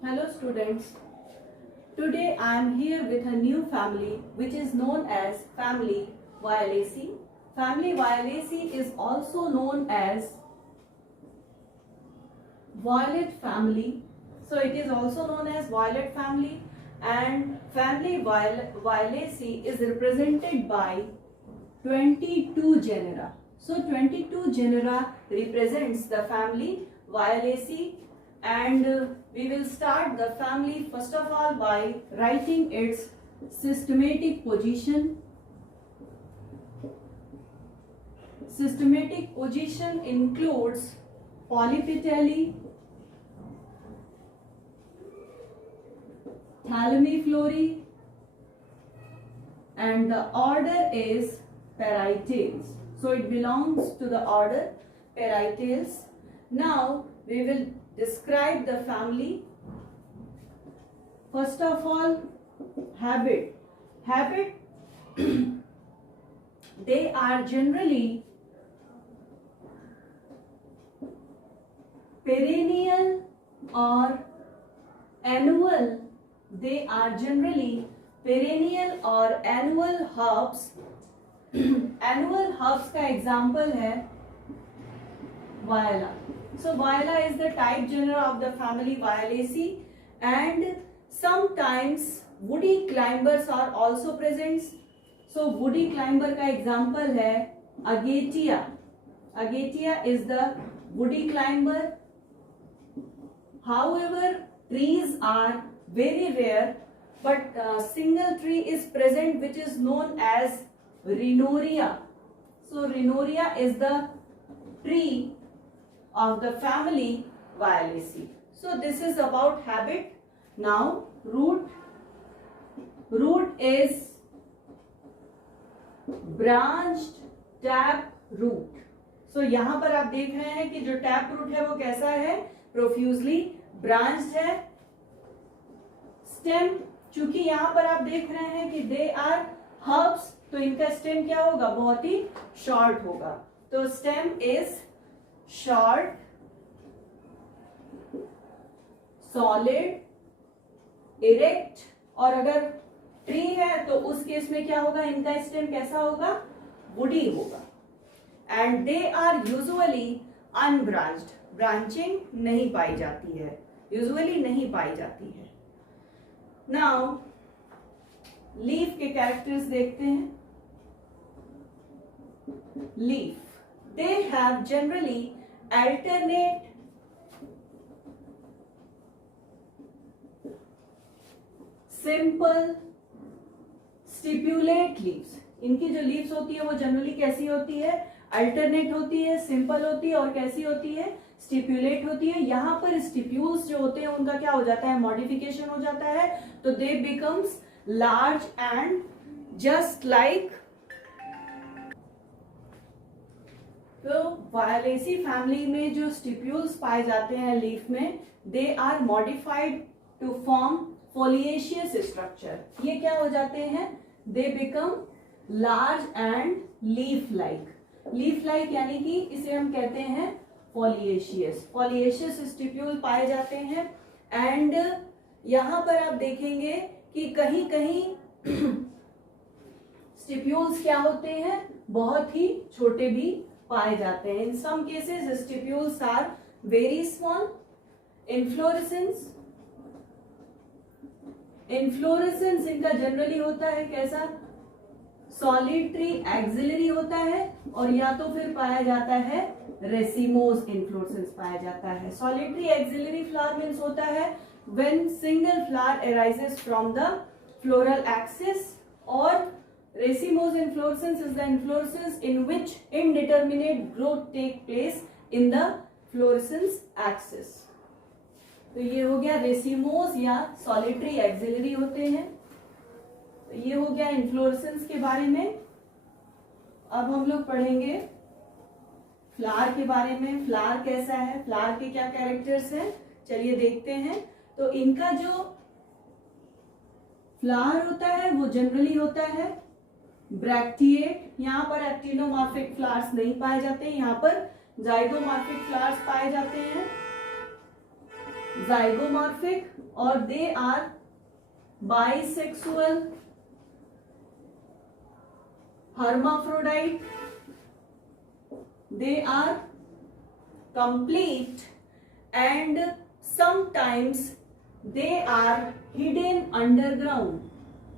Hello students. Today I am here with a new family which is known as family Violaceae. Family Violaceae is also known as violet family. So it is also known as violet family, and family Violaceae is represented by 22 genera. So 22 genera represents the family Violaceae, and we will start the family first of all by writing its systematic position. Systematic position includes Polypetalae, Thalamiflorae, and the order is Parieteals. So it belongs to the order Parieteals. Now we will describe the family. First of all, habit. They are generally perennial or annual. They are generally perennial or annual herbs. Annual herbs का example है Viola. So Viola is the type genera of the family Violaceae, and sometimes woody climbers are also present. So woody climber का example है Agatia. Agatia is the woody climber. However, trees are very rare, but a single tree is present which is known as Rhinorrhea. So Rhinorrhea is the tree of the family Violaceae. So this is about habit. Now root. Root is branched tap root. So यहाँ पर आप देख रहे हैं कि जो tap root है वो कैसा है, प्रोफ्यूजली ब्रांच्ड है. स्टेम, चूंकि यहाँ पर आप देख रहे हैं कि दे आर हर्ब्स, तो इनका स्टेम क्या होगा, बहुत ही शॉर्ट होगा. तो stem is short, solid, erect, और अगर ट्री है तो उस केस में क्या होगा, इनका स्टेम कैसा होगा, वुडी होगा. And they are usually unbranched. Branching नहीं पाई जाती है, यूजुअली नहीं पाई जाती है. नाउ लीफ के कैरेक्टर्स देखते हैं. Leaf, they have generally alternate simple stipulate leaves. इनकी जो लीव्स होती है वो जनरली कैसी होती है, अल्टरनेट होती है, सिंपल होती है, और कैसी होती है, स्टिप्यूलेट होती है. यहाँ पर स्टिप्यूल्स जो होते हैं उनका क्या हो जाता है, मॉडिफिकेशन हो जाता है. तो दे becomes large and just like. तो वायलेसी फैमिली में जो स्टिप्यूल्स पाए जाते हैं लीफ में, they are modified to form foliaceous structure. ये क्या हो जाते हैं, they become large and leaf like. Leaf like यानी कि इसे हम कहते हैं फोलिएशियस. फोलिएशियस स्टिप्यूल पाए जाते हैं. एंड यहां पर आप देखेंगे कि कहीं कहीं स्टिप्यूल्स क्या होते हैं, बहुत ही छोटे भी पाए जाते हैं. In some cases stipules are very small. Inflorescence इनका जनरली होता है कैसा, सॉलिटरी एक्सिलरी होता है, और या तो फिर पाया जाता है रेसिमोस इन्फ्लोरेसेंस पाया जाता है. सॉलिटरी एक्सिलरी फ्लावर मीन्स होता है when single flower arises from the floral axis, और racemose inflorescence is the inflorescence in which indeterminate growth take place in the fluorescence axis. तो ये हो गया रेसिमोस या सॉलिटरी एक्सिलरी होते हैं. तो ये हो गया इन्फ्लोरेसेंस के बारे में. अब हम लोग पढ़ेंगे फ्लावर के बारे में. फ्लावर कैसा है, फ्लावर के क्या कैरेक्टर्स हैं, चलिए देखते हैं. तो इनका जो फ्लावर होता है वो जनरली होता है ब्रैक्टिएट. यहाँ पर एक्टिनोमॉर्फिक फ्लावर्स नहीं पाए जाते हैं, यहाँ पर जाइगोमॉर्फिक फ्लावर्स पाए जाते हैं. zygomorphic, or they are bisexual, hermaphrodite, they are complete, and sometimes they are hidden underground.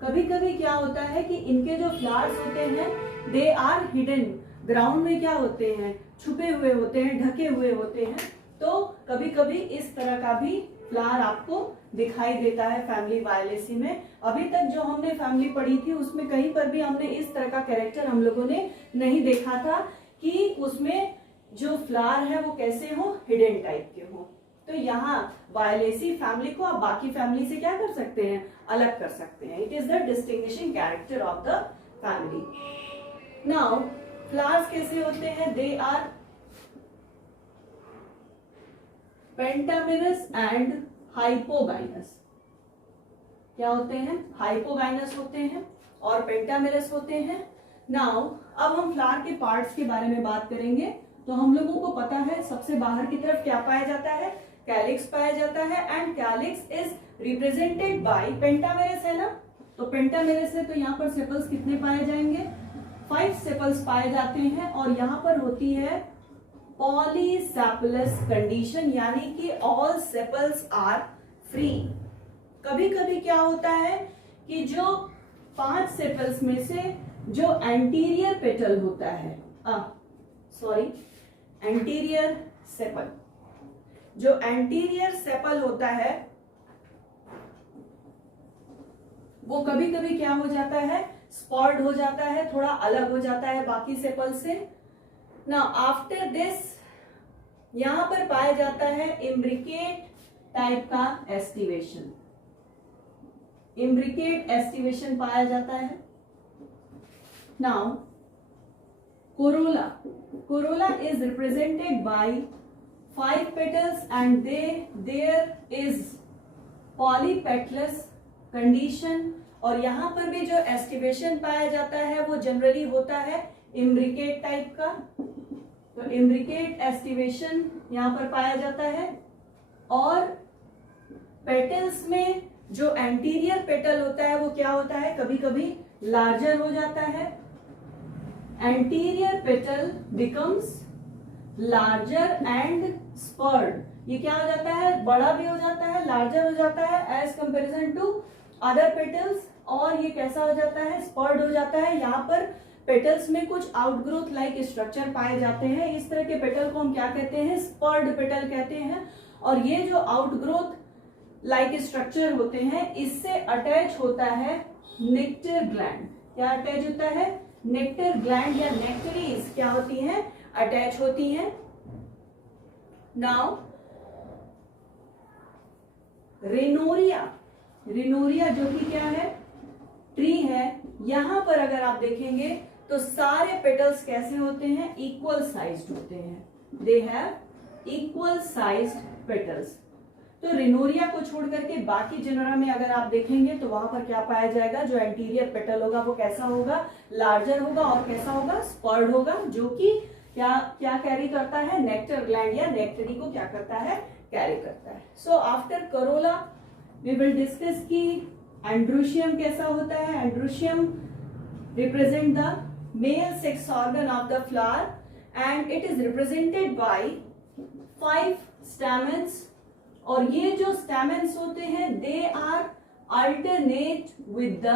कभी कभी क्या होता है कि इनके जो फ्लावर्स होते हैं दे आर हिडन, ग्राउंड में क्या होते हैं, छुपे हुए होते हैं, ढके हुए होते हैं। तो कभी कभी इस तरह का भी फ्लावर आपको दिखाई देता है फैमिली वायलेसी में। अभी तक जो हमने फैमिली पढ़ी थी उसमें कहीं पर भी हमने इस तरह का कैरेक्टर हम लोगों ने नहीं देखा था कि उसमें जो फ्लावर है वो कैसे हो, हिडन टाइप के हो। तो यहाँ वायलेसी फैमिली को आप बाकी फैमिली से क्या कर सकते हैं, अलग कर सकते हैं। It is the distinguishing character of the family. Now flowers कैसे होते हैं, they are pentamerous and hypogynous. क्या होते हैं, हाइपोगाइनस होते हैं और पेंटामेरस होते हैं। नाउ अब हम फ्लावर के पार्ट्स के बारे में बात करेंगे। तो हम लोगों को पता है सबसे बाहर की तरफ क्या पाया जाता है, कैलिक्स पाया जाता है, and calyx is represented bye pentamerous, है ना। तो पेंटामेरस है तो यहाँ पर सेपल्स कितने पाए जाएंगे, 5 सेपल्स पाए जाते हैं। और यहाँ पर होती है पॉलीसेपलस कंडीशन, यानी कि ऑल सेपल्स आर फ्री। कभी कभी क्या होता है कि जो 5 सेपल्स में से जो एंटीरियर पेटल होता है, एंटीरियर सेपल, जो एंटीरियर सेपल होता है वो कभी कभी क्या हो जाता है, स्पॉट हो जाता है, थोड़ा अलग हो जाता है बाकी सेपल से। ना आफ्टर दिस यहां पर पाया जाता है इम्ब्रिकेट टाइप का एस्टिवेशन, इम्ब्रिकेट एस्टिवेशन पाया जाता है। Now corolla is represented by 5 petals and there is polypetalous condition। और यहाँ पर भी जो एस्टिवेशन पाया जाता है वो जनरली होता है इम्ब्रिकेट टाइप का। तो इम्ब्रिकेट एस्टिवेशन यहाँ पर पाया जाता है। और पेटल्स में जो एंटीरियर पेटल होता है वो क्या होता है, कभी कभी लार्जर हो जाता है। Anterior petal becomes larger and spurred. ये क्या हो जाता है, बड़ा भी हो जाता है, लार्जर हो जाता है as comparison to other petals. और ये कैसा हो जाता है, स्पर्ड हो जाता है। यहाँ पर पेटल्स में कुछ आउटग्रोथ लाइक स्ट्रक्चर पाए जाते हैं। इस तरह के पेटल को हम क्या कहते हैं, स्पर्ड पेटल कहते हैं। और ये जो आउटग्रोथ लाइक स्ट्रक्चर होते हैं इससे अटैच होता है नेक्टर ग्लैंड। क्या अटैच होता है, नेक्टर ग्लैंड या नेक्टरीज क्या होती हैं, अटैच होती हैं। नाउ रिनोरिया जो कि क्या है, ट्री है। यहां पर अगर आप देखेंगे तो सारे पेटल्स कैसे होते हैं, इक्वल साइज्ड होते हैं। They have equal sized petals. तो रिनोरिया को छोड़ करके बाकी जेनरा में अगर आप देखेंगे तो वहां पर क्या पाया जाएगा, जो एंटीरियर पेटल होगा वो कैसा होगा, लार्जर होगा। और कैसा होगा, स्पर्ड होगा, जो कि क्या कैरी करता है, नेक्टर ग्लैंड या नेक्टरी को क्या करता है, कैरी करता है। So after corolla we will discuss कि एंड्रोशियम कैसा होता है। Androecium represent the male sex organ of the flower and it is represented by 5 stamens. और ये जो स्टैमेन्स होते हैं they are alternate with the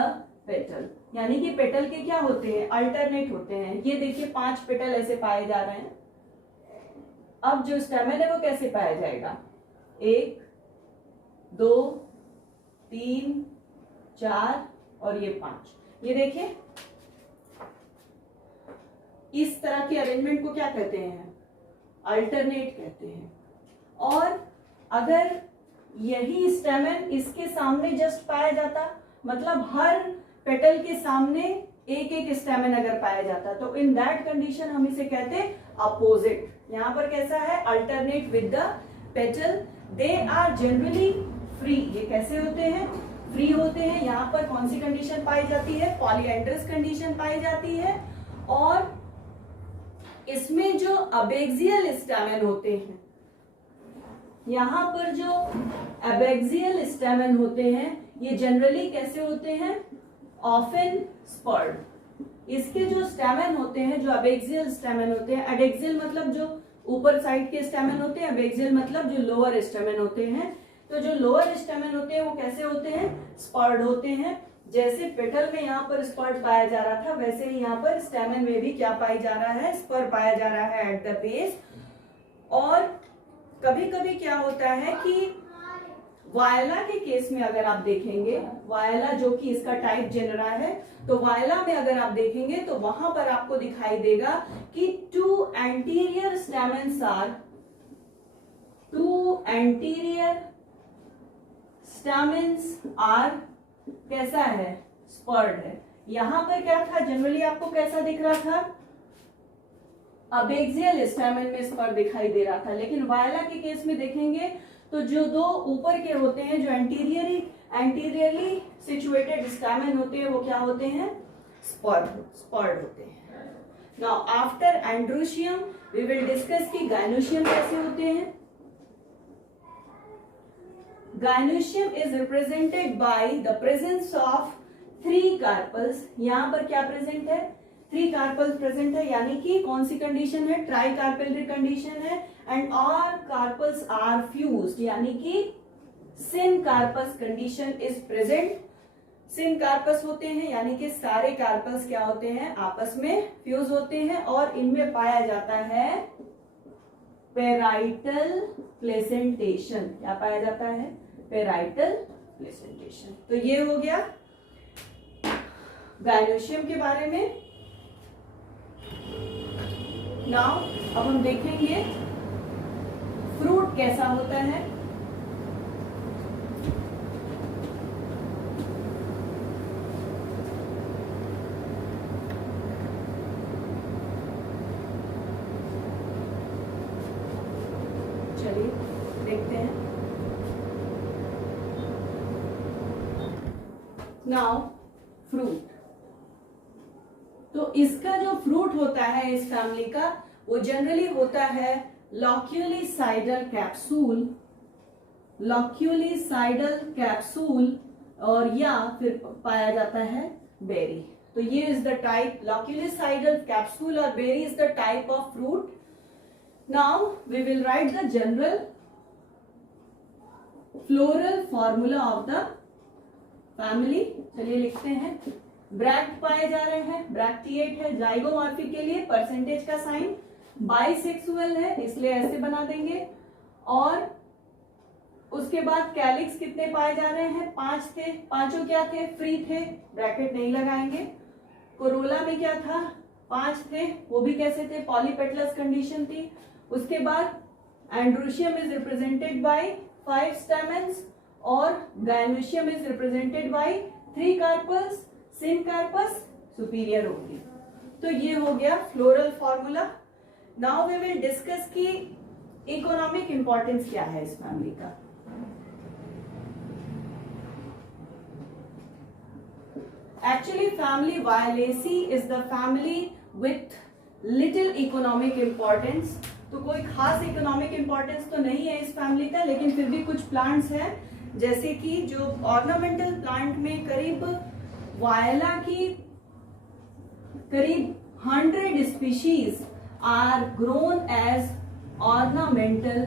petal, यानी कि पेटल के क्या होते हैं, अल्टरनेट होते हैं। ये देखिए 5 पेटल ऐसे पाए जा रहे हैं। अब जो स्टैमेन है वो कैसे पाया जाएगा, 1 2 3 4 और ये 5। ये देखिए इस तरह के अरेंजमेंट को क्या कहते हैं, अल्टरनेट कहते हैं। और अगर यही स्टेमन इसके सामने जस्ट पाया जाता, मतलब हर पेटल के सामने एक एक स्टेमन अगर पाया जाता, तो इन दैट कंडीशन हम इसे कहते अपोजिट। यहां पर कैसा है, alternate with the petal. They are generally free. ये कैसे होते हैं, फ्री होते हैं। यहाँ पर कौन सी कंडीशन पाई जाती है, पॉलीएंड्रस कंडीशन पाई जाती है। और इसमें जो अबेक्सियल स्टैमेन होते हैं यहाँ पर जो एबैक्सियल स्टेमन होते हैं ये जनरली कैसे होते हैं, ऑफन स्पर्ड। इसके जो स्टेमन होते हैं, जो एबैक्सियल स्टेमन होते हैं, एडेक्सियल मतलब जो ऊपर साइड के स्टेमन होते हैं, एबैक्सियल मतलब जो लोअर स्टेमन होते हैं। तो जो लोअर स्टेमन होते हैं वो कैसे होते हैं, स्पर्ड होते हैं। जैसे पेटल में यहाँ पर स्पर्ड पाया जा रहा था, वैसे ही यहाँ पर स्टेमन में भी क्या पाई जा रहा है, स्पर्ड पाया जा रहा है एट द बेस। और कभी कभी क्या होता है कि वायला के केस में अगर आप देखेंगे, वायला जो कि इसका टाइप जेनरा है, तो वायला में अगर आप देखेंगे तो वहां पर आपको दिखाई देगा कि टू एंटीरियर स्टेमन्स आर कैसा है, स्पर्ड है। यहां पर क्या था, जनरली आपको कैसा दिख रहा था, अबेक्सियल स्टेमन में स्पर्ड दिखाई दे रहा था। लेकिन वायला के केस में देखेंगे तो जो दो ऊपर के होते हैं, जो एंटीरियरली सिचुएटेड स्टेमन होते हैं, वो क्या होते हैं, स्पर्ड होते हैं। Now after androecium we will discuss कि गायनोशियम कैसे होते हैं। Gynoecium is represented by the presence of 3 carpels. यहां पर क्या प्रेजेंट है, 3 कार्पल्स प्रेजेंट है, यानी कि कौन सी कंडीशन है, ट्राई कार्पेलरी कंडीशन है। And all carpels are fused, यानी कि syncarpous condition is present. Syncarpous होते हैं यानी कि सारे कार्पल्स क्या होते हैं, आपस में फ्यूज होते हैं, और इनमें पाया जाता है पेराइटल प्लेसेंटेशन। क्या पाया जाता है, पेराइटल प्लेसेंटेशन। तो ये हो गया गायनोशियम के बारे में। नाउ अब हम देखेंगे फ्रूट कैसा होता है। चलिए देखते हैं। नाउ फ्रूट, तो इसका जो फ्रूट होता है इस फैमिली का, वो जनरली होता है लॉक्यूलिसाइडल कैप्सूल, और या फिर पाया जाता है बेरी। तो ये is the type, loculicidal capsule और berry is the type of fruit. Now we will write the general floral formula of the family. चलिए लिखते हैं। ब्रैक्ट पाए जा रहे हैं, ब्रैक्टिएट है, जाइगोमॉर्फिक के लिए परसेंटेज का साइन, बाइसेक्सुअल है इसलिए ऐसे बना देंगे। और उसके बाद कैलिक्स कितने पाए जा रहे हैं, 5 थे, पांचों क्या थे, फ्री थे, ब्रैकेट नहीं लगाएंगे। कोरोला में क्या था, 5 थे, वो भी कैसे थे, पॉलीपेटलस कंडीशन थी। उसके बाद androecium is represented by 5 stamens और gynoecium is represented by 3 carpels, syncarpous superior होगी। तो ये हो गया floral formula. Now we will discuss की इकोनॉमिक इंपॉर्टेंस क्या है इस फैमिली का। Actually family Violaceae is the family with little economic importance. तो कोई खास इकोनॉमिक इंपॉर्टेंस तो नहीं है इस फैमिली का, लेकिन फिर भी कुछ प्लांट्स हैं, जैसे कि जो ऑर्नामेंटल प्लांट में करीब वायला की करीब 100 species are grown as ornamental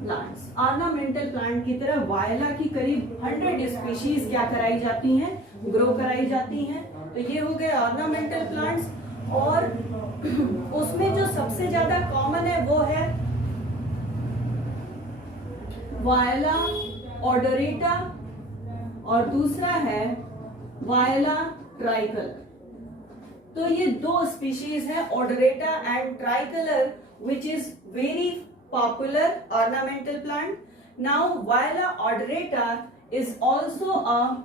plants. Ornamental plant की तरह वायला की करीब 100 स्पीशीज क्या कराई जाती हैं, ग्रो कराई जाती हैं। तो ये हो गए ऑर्नामेंटल प्लांट्स। और उसमें जो सबसे ज्यादा कॉमन है वो है वायला ऑडोरेटा और दूसरा है वायला ट्राइकलर। तो ये 2 स्पीशीज है, odorata and tricolor, which is very popular ornamental plant. Now Viola odorata is also a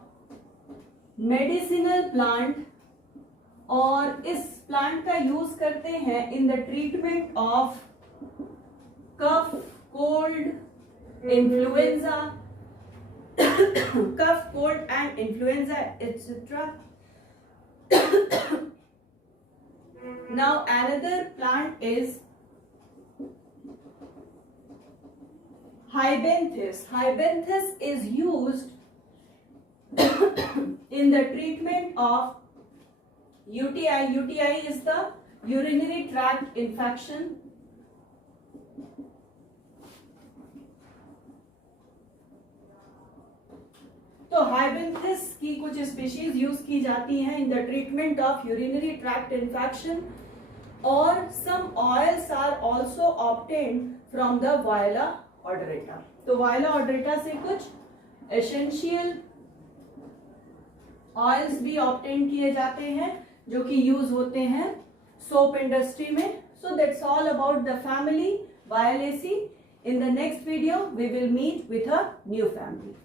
medicinal plant, और इस प्लांट का यूज करते हैं in the treatment of cough, cold, influenza, cough, cold and influenza etc. Now another plant is Hibanthes. Hibanthes is used in the treatment of UTI. UTI is the urinary tract infection. तो हाइबेंथिस की कुछ species use की जाती हैं in the treatment of urinary tract infection, और some oils are also obtained from the Viola odorata. तो वायला ऑडरेटा से कुछ एसेंशियल ऑयल्स भी ऑब्टेन किए जाते हैं जो कि यूज होते हैं सोप इंडस्ट्री में। So that's all about the family Violaceae. In the next video we will meet with a new family.